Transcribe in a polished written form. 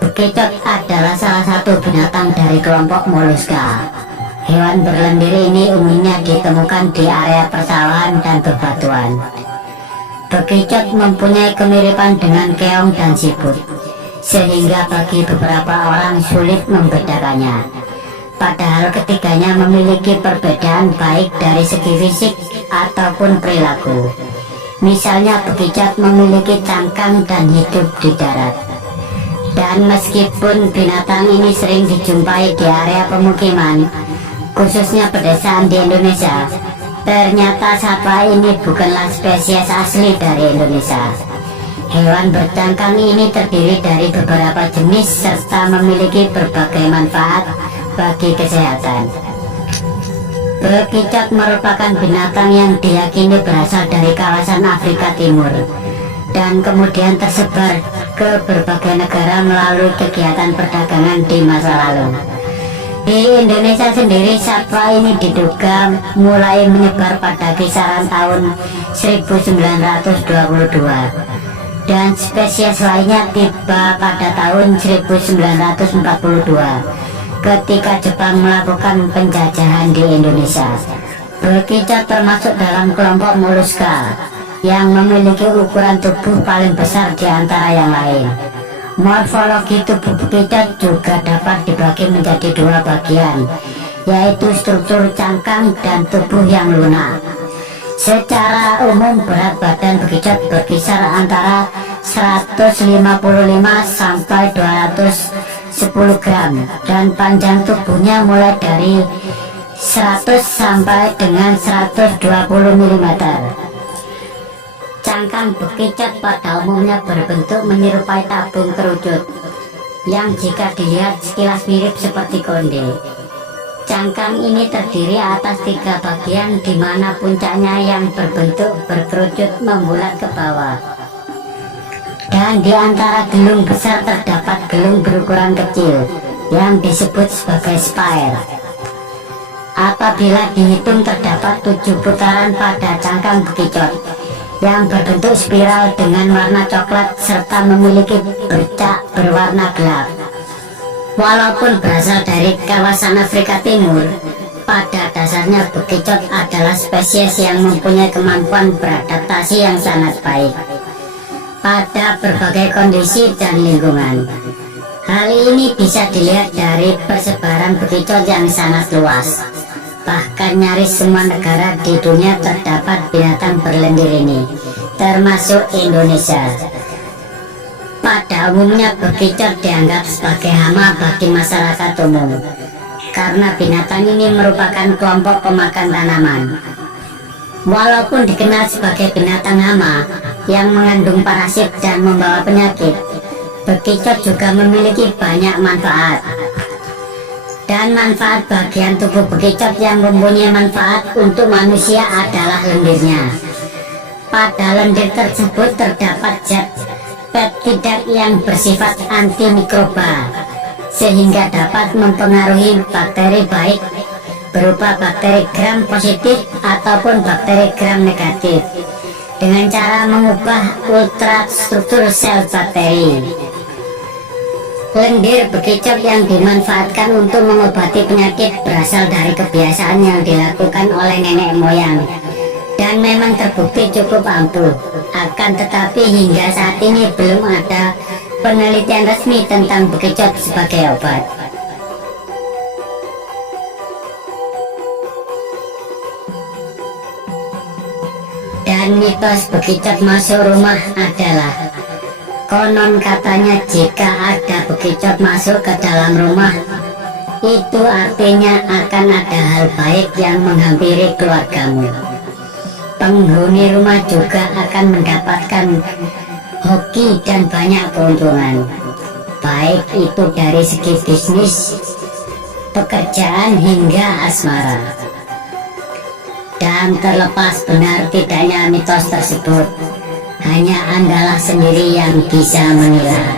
Bekicot adalah salah satu binatang dari kelompok moluska. Hewan berlendir ini umumnya ditemukan di area persawahan dan bebatuan. Bekicot mempunyai kemiripan dengan keong dan siput, sehingga bagi beberapa orang sulit membedakannya. Padahal ketiganya memiliki perbedaan baik dari segi fisik ataupun perilaku. Misalnya bekicot memiliki cangkang dan hidup di darat. Dan meskipun binatang ini sering dijumpai di area pemukiman, khususnya pedesaan di Indonesia, ternyata satwa ini bukanlah spesies asli dari Indonesia. Hewan bercangkang ini terdiri dari beberapa jenis serta memiliki berbagai manfaat bagi kesehatan. Bekicot merupakan binatang yang diyakini berasal dari kawasan Afrika Timur dan kemudian tersebar ke berbagai negara melalui kegiatan perdagangan di masa lalu. Di Indonesia sendiri, satwa ini diduga mulai menyebar pada kisaran tahun 1922 dan spesies lainnya tiba pada tahun 1942 ketika Jepang melakukan penjajahan di Indonesia. Bekicot termasuk dalam kelompok moluska yang memiliki ukuran tubuh paling besar di antara yang lain. Morfologi tubuh bekicot juga dapat dibagi menjadi dua bagian, yaitu struktur cangkang dan tubuh yang lunak. Secara umum berat badan bekicot berkisar antara 155 sampai 210 gram dan panjang tubuhnya mulai dari 100 sampai dengan 120 mm. Cangkang bekicot pada umumnya berbentuk menyerupai tabung kerucut yang jika dilihat sekilas mirip seperti konde. Cangkang ini terdiri atas 3 bagian di mana puncaknya yang berbentuk berkerucut membulat ke bawah. Dan di antara gelung besar terdapat gelung berukuran kecil yang disebut sebagai spire. Apabila dihitung terdapat 7 putaran pada cangkang bekicot yang berbentuk spiral dengan warna coklat serta memiliki bercak berwarna gelap. Walaupun berasal dari kawasan Afrika Timur, pada dasarnya bekicot adalah spesies yang mempunyai kemampuan beradaptasi yang sangat baik pada berbagai kondisi dan lingkungan. Hal ini bisa dilihat dari persebaran bekicot yang sangat luas. Bahkan nyaris semua negara di dunia terdapat binatang berlendir ini, termasuk Indonesia. Pada umumnya bekicot dianggap sebagai hama bagi masyarakat umum, karena binatang ini merupakan kelompok pemakan tanaman. Walaupun dikenal sebagai binatang hama yang mengandung parasit dan membawa penyakit, bekicot juga memiliki banyak manfaat. Dan manfaat bagian tubuh bekicot yang mempunyai manfaat untuk manusia adalah lendirnya. Pada lendir tersebut terdapat zat peptida yang bersifat antimikroba, sehingga dapat mempengaruhi bakteri baik berupa bakteri gram positif ataupun bakteri gram negatif dengan cara mengubah ultrastruktur sel bakteri. Lendir bekicot yang dimanfaatkan untuk mengobati penyakit berasal dari kebiasaan yang dilakukan oleh nenek moyang dan memang terbukti cukup ampuh. Akan tetapi hingga saat ini belum ada penelitian resmi tentang bekicot sebagai obat. Dan mitos bekicot masuk rumah adalah, konon katanya jika ada bekicot masuk ke dalam rumah, itu artinya akan ada hal baik yang menghampiri keluargamu. Penghuni rumah juga akan mendapatkan hoki dan banyak keuntungan, baik itu dari segi bisnis, pekerjaan hingga asmara. Dan terlepas benar tidaknya mitos tersebut, hanya Andalah sendiri yang bisa menilai.